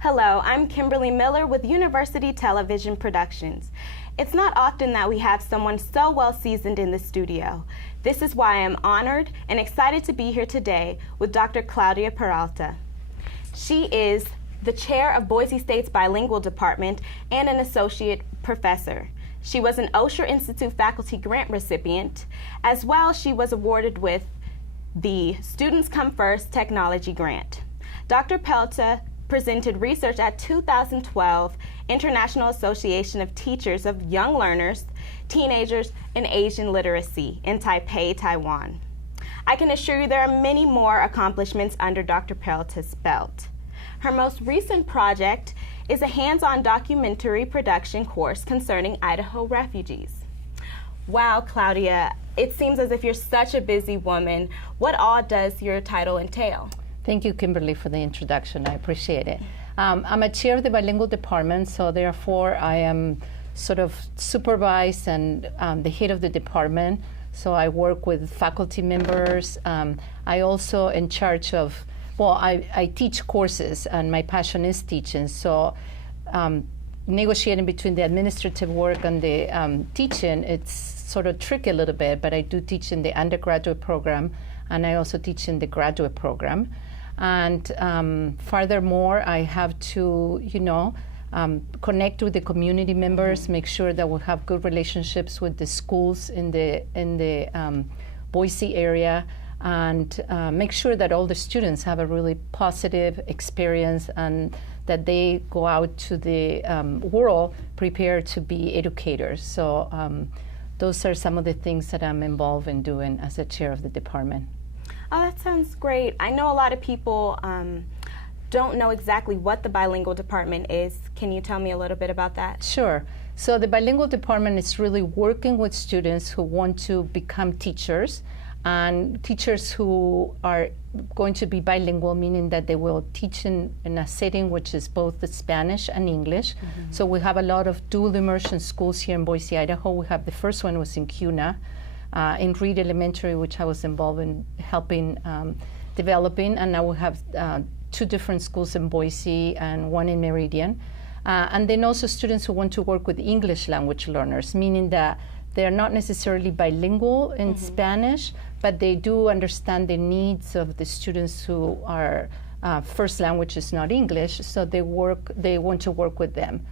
Hello, I'm Kimberly Miller with University Television Productions. It's not often that we have someone so well seasoned in the studio. This is why I'm honored and excited to be here today with Dr. Claudia Peralta. She is the chair of Boise State's Bilingual Department and an associate professor. She was an Osher Institute faculty grant recipient. As well, she was awarded with the Students Come First Technology Grant. Dr. Peralta presented research at 2012 International Association of Teachers of Young Learners, Teenagers, and Asian Literacy in Taipei, Taiwan. I can assure you there are many more accomplishments under Dr. Peralta's belt. Her most recent project is a hands-on documentary production course concerning Idaho refugees. Wow, Claudia, it seems as if you're such a busy woman. What all does your title entail? Thank you, Kimberly, for the introduction. I appreciate it. I'm a chair of the Bilingual Department, so therefore I am sort of supervised and the head of the department. So I work with faculty members. I also in charge of, well, I teach courses, and my passion is teaching. So negotiating between the administrative work and the teaching, it's sort of tricky a little bit, but I do teach in the undergraduate program, and I also teach in the graduate program. And furthermore, I have to, connect with the community members, make sure that we have good relationships with the schools in the Boise area, and make sure that all the students have a really positive experience and that they go out to the world prepared to be educators. So those are some of the things that I'm involved in doing as a chair of the department. Oh, that sounds great. I know a lot of people don't know exactly what the Bilingual Department is. Can you tell me a little bit about that? Sure. So the Bilingual Department is really working with students who want to become teachers, and teachers who are going to be bilingual, meaning that they will teach in a setting which is both the Spanish and English. Mm-hmm. So we have a lot of dual immersion schools here in Boise, Idaho. We have the first one was in Kuna, in Reed Elementary, which I was involved in helping developing, and now we have two different schools in Boise and one in Meridian. And then also students who want to work with English language learners, meaning that they're not necessarily bilingual in Spanish, but they do understand the needs of the students who are first language is not English, so they want to work with them.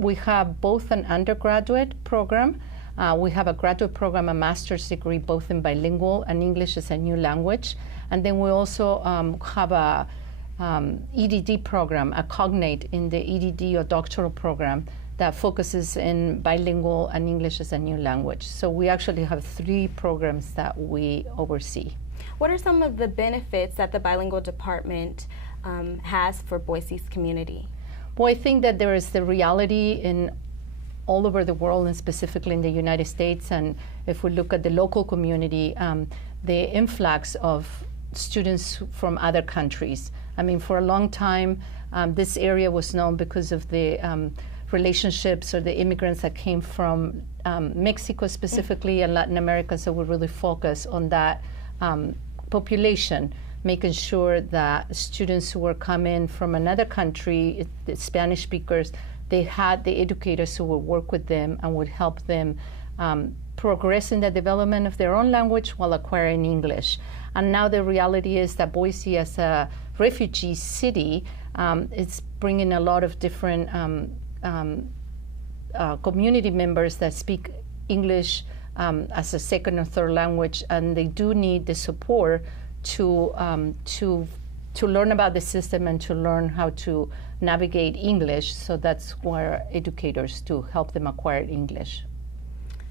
We have both an undergraduate program. We have a graduate program, a master's degree, both in bilingual and English as a new language. And then we also have a EDD program, a cognate in the EDD or doctoral program that focuses in bilingual and English as a new language. So we actually have 3 programs that we oversee. What are some of the benefits that the Bilingual Department has for Boise's community? Well, I think that there is the reality in all over the world, and specifically in the United States, and if we look at the local community, the influx of students from other countries. I mean, for a long time, this area was known because of the relationships or the immigrants that came from Mexico specifically and Latin America, so we really focus on that population, making sure that students who were coming from another country, the Spanish speakers, they had the educators who would work with them and would help them progress in the development of their own language while acquiring English. And now the reality is that Boise, as a refugee city, is bringing a lot of different community members that speak English as a second or third language, and they do need the support to learn about the system and to learn how to navigate English. So that's where educators to help them acquire English.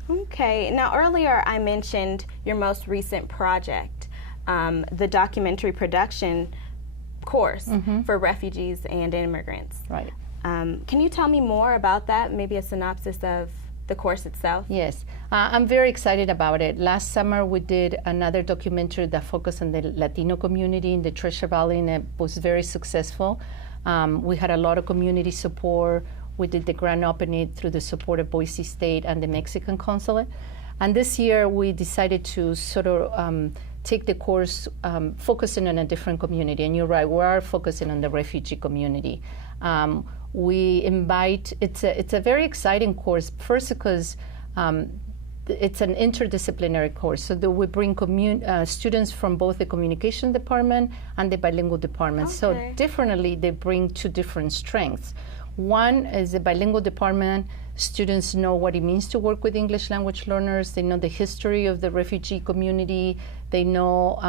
Okay. Now, earlier I mentioned your most recent project, the documentary production course for refugees and immigrants. Right. Can you tell me more about that, maybe a synopsis of the course itself? Yes, I'm very excited about it. Last summer we did another documentary that focused on the Latino community in the Treasure Valley, and it was very successful. We had a lot of community support. We did the grand opening through the support of Boise State and the Mexican consulate. And this year we decided to sort of take the course focusing on a different community. And you're right, we are focusing on the refugee community. We invite, it's a very exciting course, first because it's an interdisciplinary course, so that we bring students from both the communication department and the bilingual department. Okay. So differently, they bring two different strengths. One is the bilingual department. Students know what it means to work with English language learners. They know the history of the refugee community. They know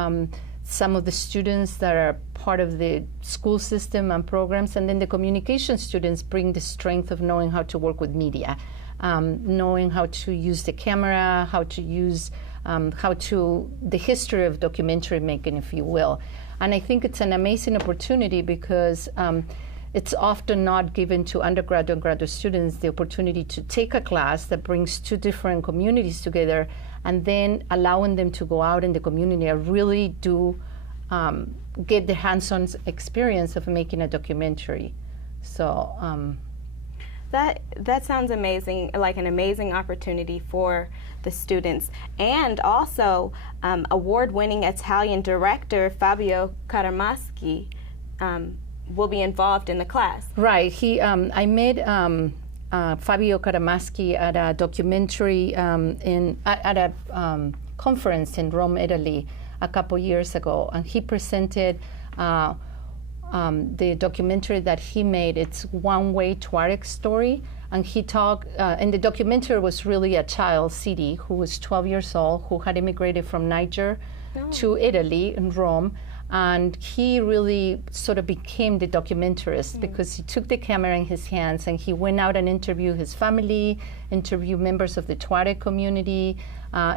some of the students that are part of the school system and programs. And then the communication students bring the strength of knowing how to work with media, knowing how to use the camera, how to use the history of documentary making, if you will. And I think it's an amazing opportunity because it's often not given to undergraduate and graduate students the opportunity to take a class that brings two different communities together, and then allowing them to go out in the community and really do get the hands-on experience of making a documentary. So that sounds amazing, like an amazing opportunity for the students. And also, award-winning Italian director Fabio Karamanski will be involved in the class. Right. I met Fabio Karamanski at a documentary at a conference in Rome, Italy, a couple years ago, and he presented the documentary that he made. It's One Way Tuareg Story, and he talked. And the documentary was really a child, Sidi, who was 12 years old, who had immigrated from Niger to Italy in Rome. And he really sort of became the documentarist because he took the camera in his hands and he went out and interviewed his family, interviewed members of the Tuareg community,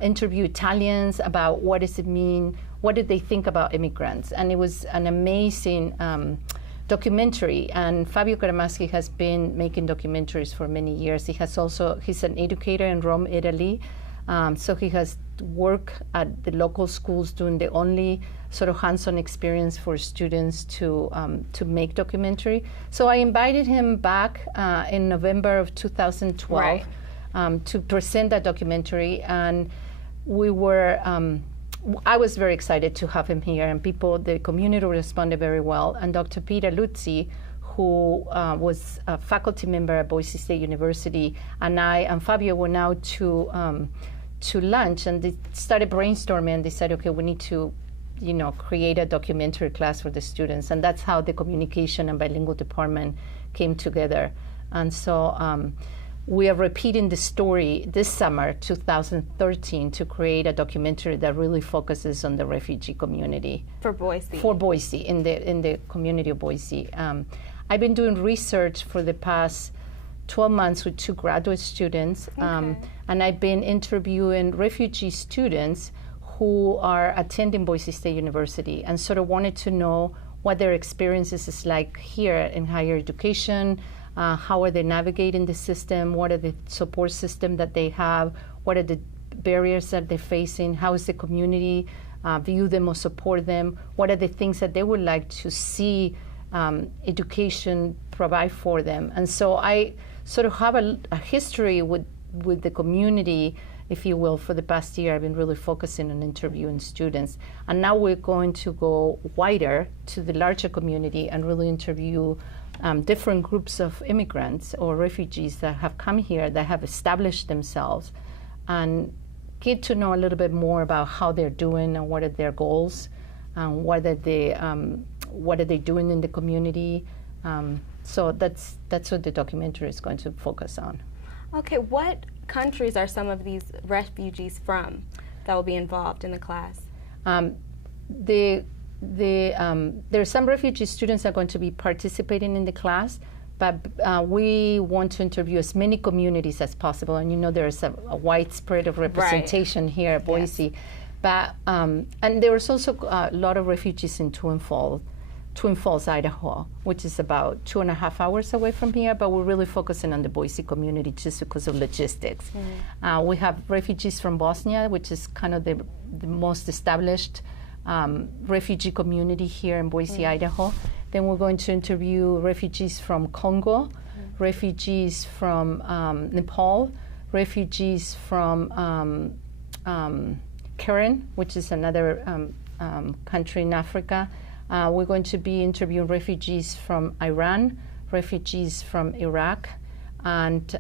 interviewed Italians about what does it mean, what did they think about immigrants. And it was an amazing documentary. And Fabio Karamanski has been making documentaries for many years. He's an educator in Rome, Italy. So he has worked at the local schools doing the only sort of hands-on experience for students to make documentary. So I invited him back in November of 2012 to present that documentary, and we were. I was very excited to have him here, and the community responded very well. And Dr. Peter Luzzi, who was a faculty member at Boise State University, and I and Fabio went out to lunch, and they started brainstorming, and they said, okay, we need to create a documentary class for the students. And that's how the communication and bilingual department came together. And so we are repeating the story this summer, 2013, to create a documentary that really focuses on the refugee community. For Boise. For Boise, in the community of Boise. I've been doing research for the past 12 months with 2 graduate students, and I've been interviewing refugee students who are attending Boise State University and sort of wanted to know what their experiences is like here in higher education, how are they navigating the system, what are the support system that they have, what are the barriers that they're facing, how is the community view them or support them, what are the things that they would like to see education provide for them. And so I sort of have a history with the community, if you will. For the past year, I've been really focusing on interviewing students. And now we're going to go wider to the larger community and really interview different groups of immigrants or refugees that have come here, that have established themselves, and get to know a little bit more about how they're doing and what are their goals, and what are they doing in the community. So that's what the documentary is going to focus on. Okay, what countries are some of these refugees from that will be involved in the class? There are some refugee students that are going to be participating in the class, but we want to interview as many communities as possible. And there's a wide spread of representation here at Boise. Yes. But and there is also a lot of refugees in Twin Falls, Idaho, which is about 2.5 hours away from here, but we're really focusing on the Boise community just because of logistics. We have refugees from Bosnia, which is kind of the most established refugee community here in Boise, Idaho. Then we're going to interview refugees from Congo, refugees from Nepal, refugees from Karen, which is another country in Africa. We're going to be interviewing refugees from Iran, refugees from Iraq, and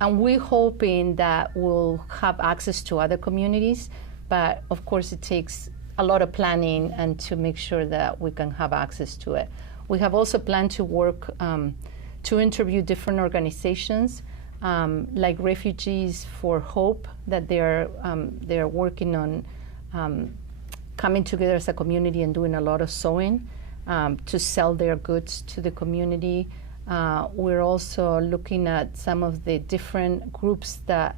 we're hoping that we'll have access to other communities, but of course it takes a lot of planning and to make sure that we can have access to it. We have also planned to work to interview different organizations, like Refugees for Hope, that they're working on coming together as a community and doing a lot of sewing to sell their goods to the community. We're also looking at some of the different groups that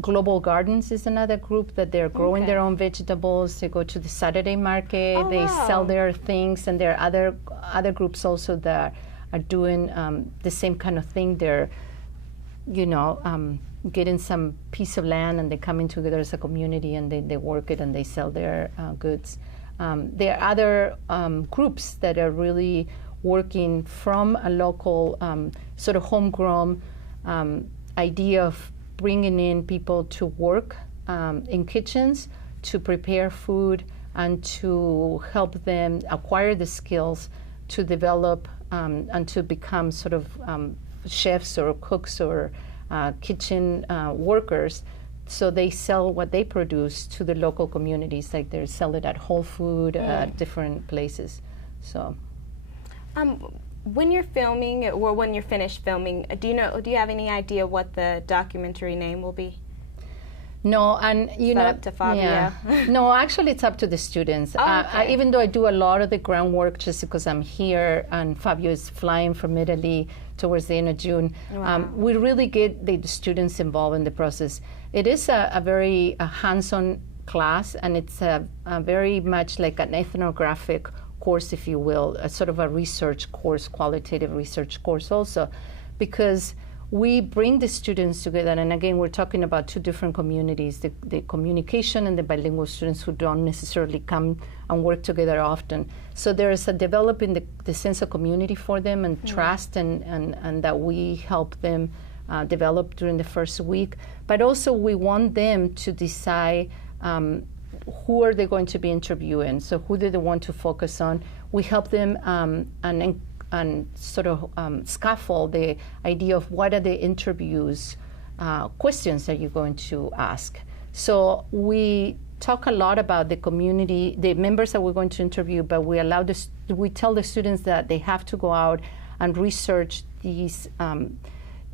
Global Gardens is another group that they're growing their own vegetables. They go to the Saturday market, they sell their things, and there are other groups also that are doing the same kind of thing. They're, getting some piece of land and they come in together as a community and they work it and they sell their goods. There are other groups that are really working from a local sort of homegrown idea of bringing in people to work in kitchens, to prepare food, and to help them acquire the skills to develop and to become sort of chefs or cooks or kitchen workers. So they sell what they produce to the local communities, like they sell it at Whole Food, at different places. So, when you're filming or when you're finished filming, do you have any idea what the documentary name will be? No, and up to Fabio? Yeah. No, actually, it's up to the students. Even though I do a lot of the groundwork, just because I'm here and Fabio is flying from Italy towards the end of June, we really get the students involved in the process. It is a very hands-on class, and it's a very much like an ethnographic course, if you will, a sort of a research course, qualitative research course also, because we bring the students together, and again, we're talking about two different communities, the communication and the bilingual students who don't necessarily come and work together often. So there is a developing the sense of community for them and trust, and that we help them develop during the first week. But also we want them to decide who are they going to be interviewing, so who do they want to focus on. We help them and sort of scaffold the idea of what are the interviews questions that you're going to ask. So we talk a lot about the community, the members that we're going to interview, but we tell the students that they have to go out and research these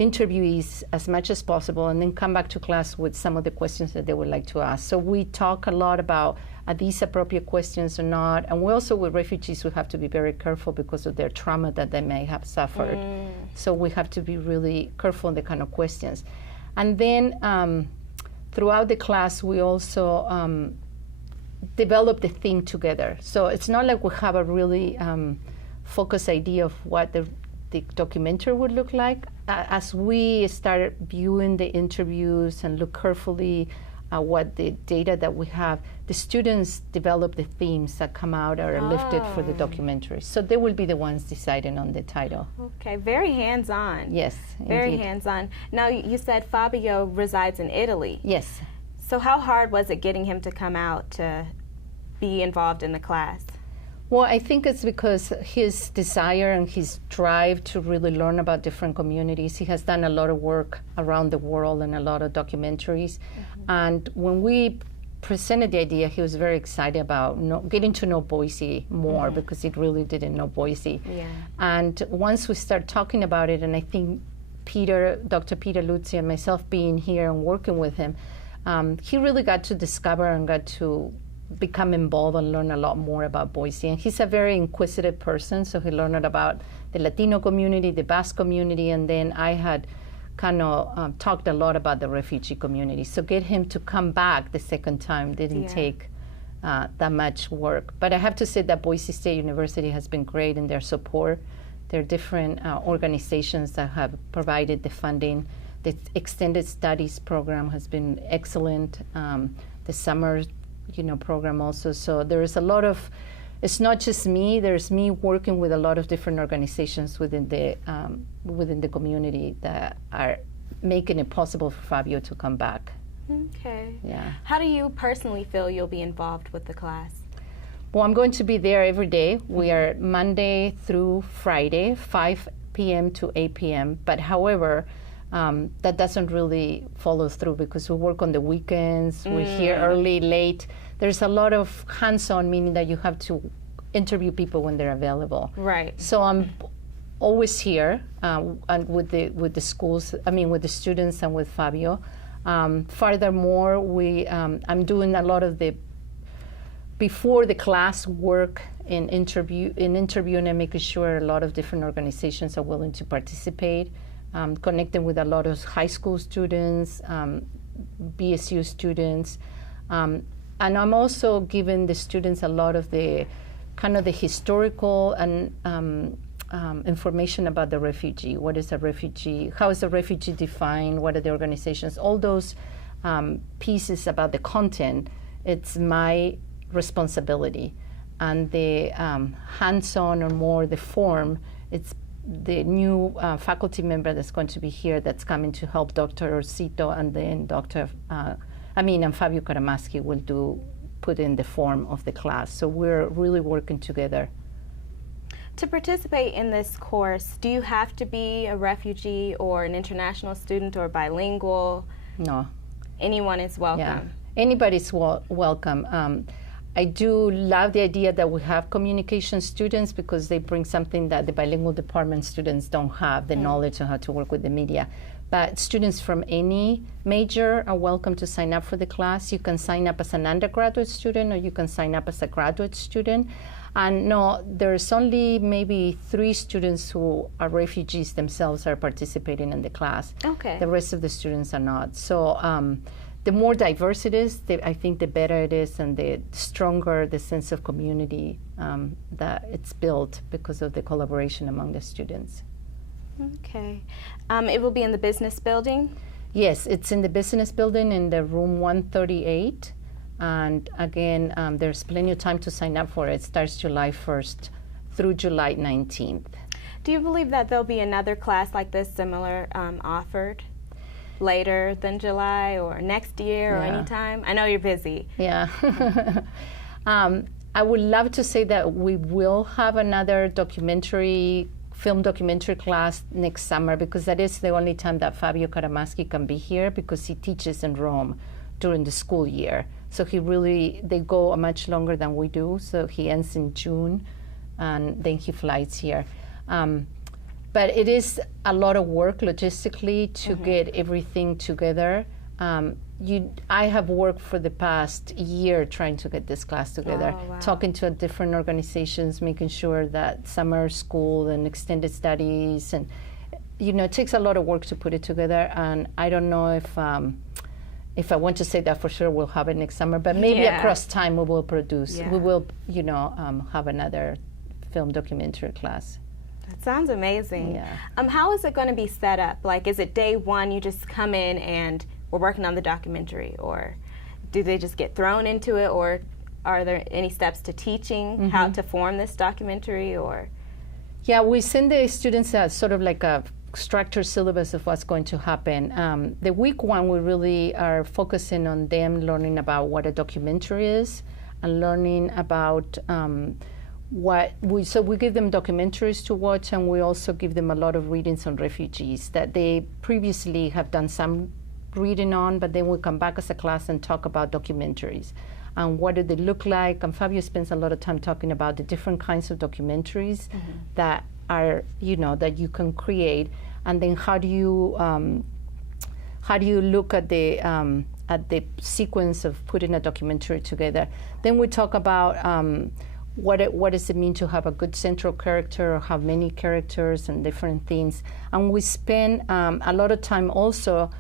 interviewees as much as possible and then come back to class with some of the questions that they would like to ask. So we talk a lot about are these appropriate questions or not, and we also, with refugees, we have to be very careful because of their trauma that they may have suffered. So we have to be really careful on the kind of questions. And then throughout the class, we also develop the theme together. So it's not like we have a really focused idea of what the documentary would look like. As we start viewing the interviews and look carefully at what the data that we have, the students develop the themes that come out or are lifted for the documentary. So they will be the ones deciding on the title. Okay, very hands-on. Yes, very indeed. hands-on. Now, you said Fabio resides in Italy. Yes. So how hard was it getting him to come out to be involved in the class? Well, I think it's because his desire and his drive to really learn about different communities. He has done a lot of work around the world and a lot of documentaries. And when we presented the idea, he was very excited about getting to know Boise more because he really didn't know Boise. Yeah. And once we start talking about it, and I think Dr. Peter Luzzi and myself being here and working with him, he really got to discover and got to become involved and learn a lot more about Boise. And he's a very inquisitive person, so he learned about the Latino community, the Basque community, and then I had kind of talked a lot about the refugee community. So get him to come back the second time didn't take that much work. But I have to say that Boise State University has been great in their support. There are different organizations that have provided the funding. The extended studies program has been excellent. The summer program also. So there is a lot of, it's not just me, there's me working with a lot of different organizations within the community that are making it possible for Fabio to come back. Okay. Yeah. How do you personally feel you'll be involved with the class? Well, I'm going to be there every day. We are Monday through Friday, 5 p.m. to 8 p.m. But however, that doesn't really follow through because we work on the weekends, we're here early, late. There's a lot of hands-on, meaning that you have to interview people when they're available. Right. So I'm always here and with the schools, with the students and with Fabio. Furthermore, I'm doing a lot of the before the class work in interviewing and making sure a lot of different organizations are willing to participate, connecting with a lot of high school students, BSU students, and I'm also giving the students a lot of the kind of the historical and information about the refugee. What is a refugee? How is a refugee defined? What are the organizations? All those pieces about the content, it's my responsibility. And the hands-on or more the form, it's the new faculty member that's going to be here that's coming to help Dr. Orsito, and then and Fabio Karamanski will put in the form of the class. So we're really working together. To participate in this course, do you have to be a refugee or an international student or bilingual? No. Anyone is welcome. Yeah, anybody's welcome. I do love the idea that we have communication students because they bring something that the bilingual department students don't have, the knowledge of how to work with the media. But students from any major are welcome to sign up for the class. You can sign up as an undergraduate student or you can sign up as a graduate student. And no, there's only maybe 3 students who are refugees themselves are participating in the class. Okay. The rest of the students are not. So the more diverse it is, I think the better it is and the stronger the sense of community that it's built because of the collaboration among the students. Okay. It will be in the business building? Yes, it's in the business building in the room 138. And again, there's plenty of time to sign up for it. It starts July 1st through July 19th. Do you believe that there'll be another class like this similar offered later than July or next year or anytime? I know you're busy. Yeah. I would love to say that we will have another film documentary class next summer because that is the only time that Fabio Karamanski can be here because he teaches in Rome during the school year. So they go much longer than we do. So he ends in June and then he flies here. But it is a lot of work logistically to get everything together. I have worked for the past year trying to get this class together, talking to different organizations, making sure that summer school and extended studies, and it takes a lot of work to put it together. And I don't know if I want to say that for sure we'll have it next summer, but maybe across time we will produce. We will, have another film documentary class. That sounds amazing. Yeah. How is it going to be set up? Like, is it day one, you just come in and we're working on the documentary, or do they just get thrown into it, or are there any steps to teaching how to form this documentary, or? Yeah, we send the students sort of like a structured syllabus of what's going to happen. The week 1, we really are focusing on them learning about what a documentary is and learning about so we give them documentaries to watch, and we also give them a lot of readings on refugees that they previously have done some reading on, but then we come back as a class and talk about documentaries and what do they look like. And Fabio spends a lot of time talking about the different kinds of documentaries that are, that you can create, and then how do you look at the sequence of putting a documentary together. Then we talk about what does it mean to have a good central character or have many characters and different things. And we spend a lot of time also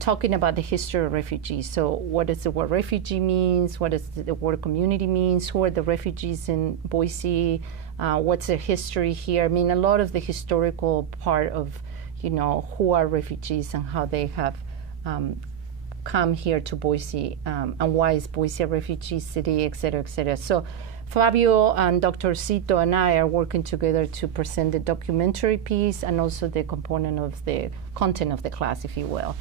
talking about the history of refugees. So what does the word refugee means? What does the word community means? Who are the refugees in Boise? What's their history here? I mean, a lot of the historical part of, who are refugees and how they have come here to Boise, and why is Boise a refugee city, et cetera, et cetera. So Fabio and Dr. Cito and I are working together to present the documentary piece and also the component of the content of the class, if you will.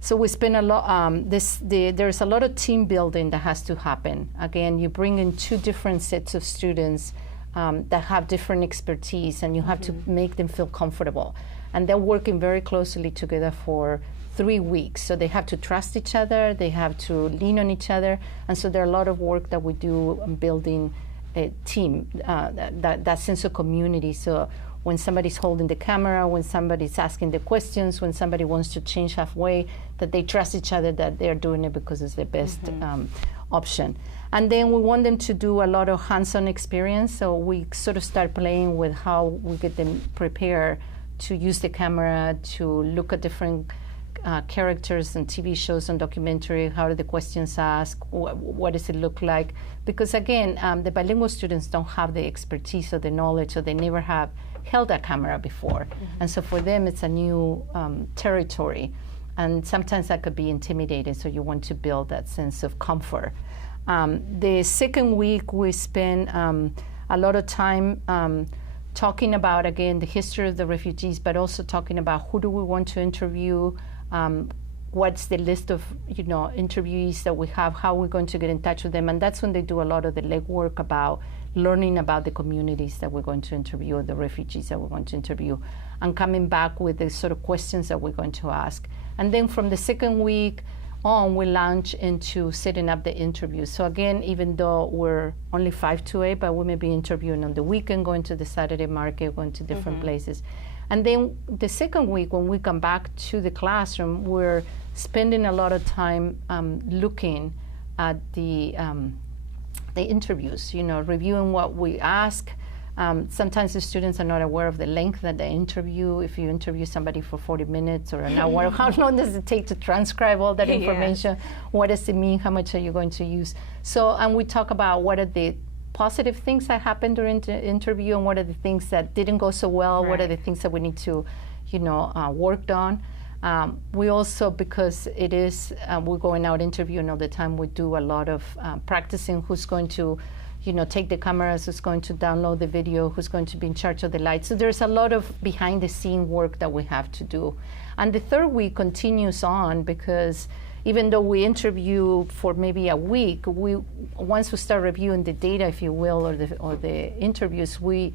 So we spend a lot. There's a lot of team building that has to happen. Again, you bring in two different sets of students that have different expertise, and you have to make them feel comfortable. And they're working very closely together for 3 weeks. So they have to trust each other. They have to lean on each other. And so there are a lot of work that we do on building a team, that sense of community. So when somebody's holding the camera, when somebody's asking the questions, when somebody wants to change halfway, that they trust each other that they're doing it because it's the best option. And then we want them to do a lot of hands-on experience. So we sort of start playing with how we get them prepared to use the camera, to look at different characters and TV shows and documentary. How do the questions asked? What does it look like? Because again, the bilingual students don't have the expertise or the knowledge, or they never have held a camera before. And so for them, it's a new territory. And sometimes that could be intimidating, so you want to build that sense of comfort. The second week, we spend a lot of time talking about, again, the history of the refugees, but also talking about who do we want to interview, what's the list of interviewees that we have, how we're going to get in touch with them. And that's when they do a lot of the legwork about learning about the communities that we're going to interview, or the refugees that we're going to interview, and coming back with the sort of questions that we're going to ask. And then from the second week on, we launch into setting up the interviews. So again, even though we're only 5 to 8, but we may be interviewing on the weekend, going to the Saturday market, going to different places. And then the second week, when we come back to the classroom, we're spending a lot of time looking at the interviews, reviewing what we ask. Sometimes the students are not aware of the length of the interview. If you interview somebody for 40 minutes or an hour, how long does it take to transcribe all that information? What does it mean? How much are you going to use? So, and we talk about what are the positive things that happened during the interview, and what are the things that didn't go so well, what are the things that we need to, work on. We also, because it is, we're going out interviewing all the time, we do a lot of practicing who's going to, take the cameras, who's going to download the video, who's going to be in charge of the lights. So there's a lot of behind the scene work that we have to do. And the third week continues on, because even though we interview for maybe a week, once we start reviewing the data, if you will, or the interviews, we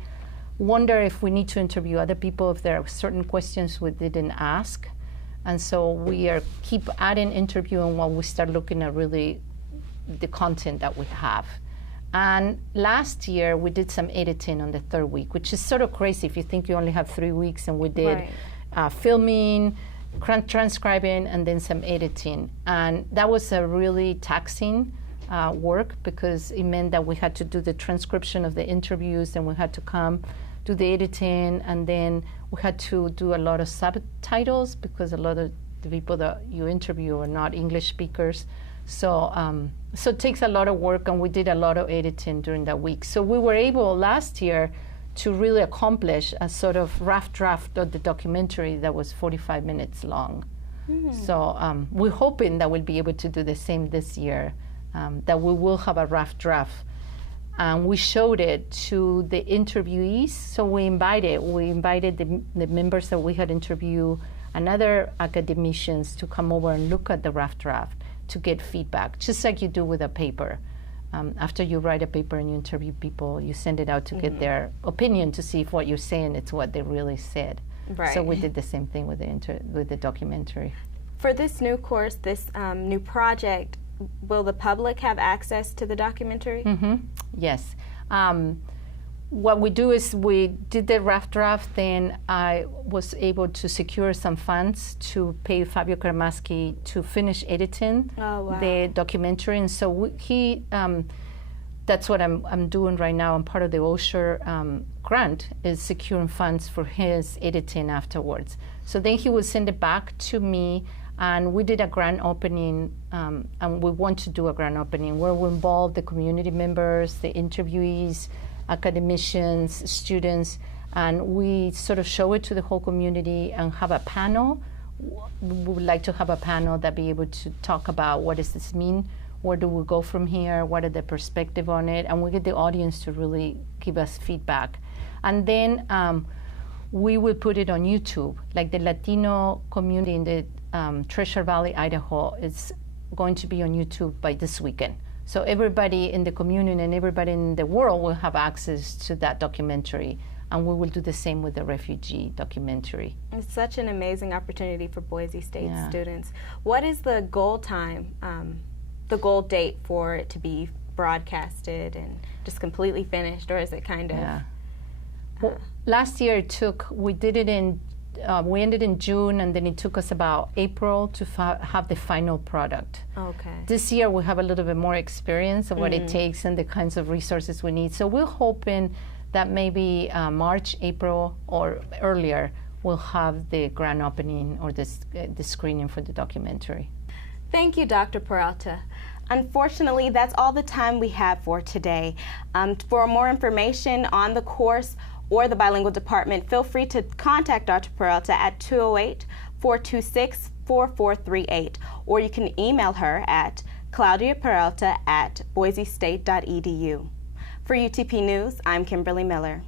wonder if we need to interview other people, if there are certain questions we didn't ask. And so we keep adding interviewing while we start looking at really the content that we have. And last year, we did some editing on the third week, which is sort of crazy if you think you only have 3 weeks, and we did filming, transcribing, and then some editing. And that was a really taxing work, because it meant that we had to do the transcription of the interviews, and we had to come do the editing, and then we had to do a lot of subtitles, because a lot of the people that you interview are not English speakers. So it takes a lot of work, and we did a lot of editing during that week. So we were able last year to really accomplish a sort of rough draft of the documentary that was 45 minutes long. So we're hoping that we'll be able to do the same this year, that we will have a rough draft. And we showed it to the interviewees. So we invited the members that we had interviewed and other academicians to come over and look at the rough draft to get feedback, just like you do with a paper. After you write a paper and you interview people, you send it out to get their opinion, to see if what you're saying is what they really said. Right. So we did the same thing with the documentary. For this new course, this new project, will the public have access to the documentary? Yes. What we do is we did the rough draft, then I was able to secure some funds to pay Fabio Karamanski to finish editing the documentary. And so that's what I'm doing right now. I'm part of the OSHA grant, is securing funds for his editing afterwards. So then he will send it back to me, and we did a grand opening, and we want to do a grand opening where we involve the community members, the interviewees, academicians, students, and we sort of show it to the whole community and have a panel. We would like to have a panel that be able to talk about what does this mean, where do we go from here, what are the perspective on it, and we get the audience to really give us feedback. And then we will put it on YouTube, like the Latino community in the Treasure Valley, Idaho, is going to be on YouTube by this weekend. So everybody in the community and everybody in the world will have access to that documentary. And we will do the same with the refugee documentary. It's such an amazing opportunity for Boise State students. What is the goal time, the goal date for it to be broadcasted and just completely finished, or is it kind of? Well, last year we ended in June, and then it took us about April to have the final product. Okay. This year we have a little bit more experience of what it takes and the kinds of resources we need. So we're hoping that maybe March, April, or earlier, we'll have the grand opening or the screening for the documentary. Thank you, Dr. Peralta. Unfortunately, that's all the time we have for today. For more information on the course or the Bilingual Department, feel free to contact Dr. Peralta at 208-426-4438, or you can email her at claudiaperalta@boisestate.edu. For UTP News, I'm Kimberly Miller.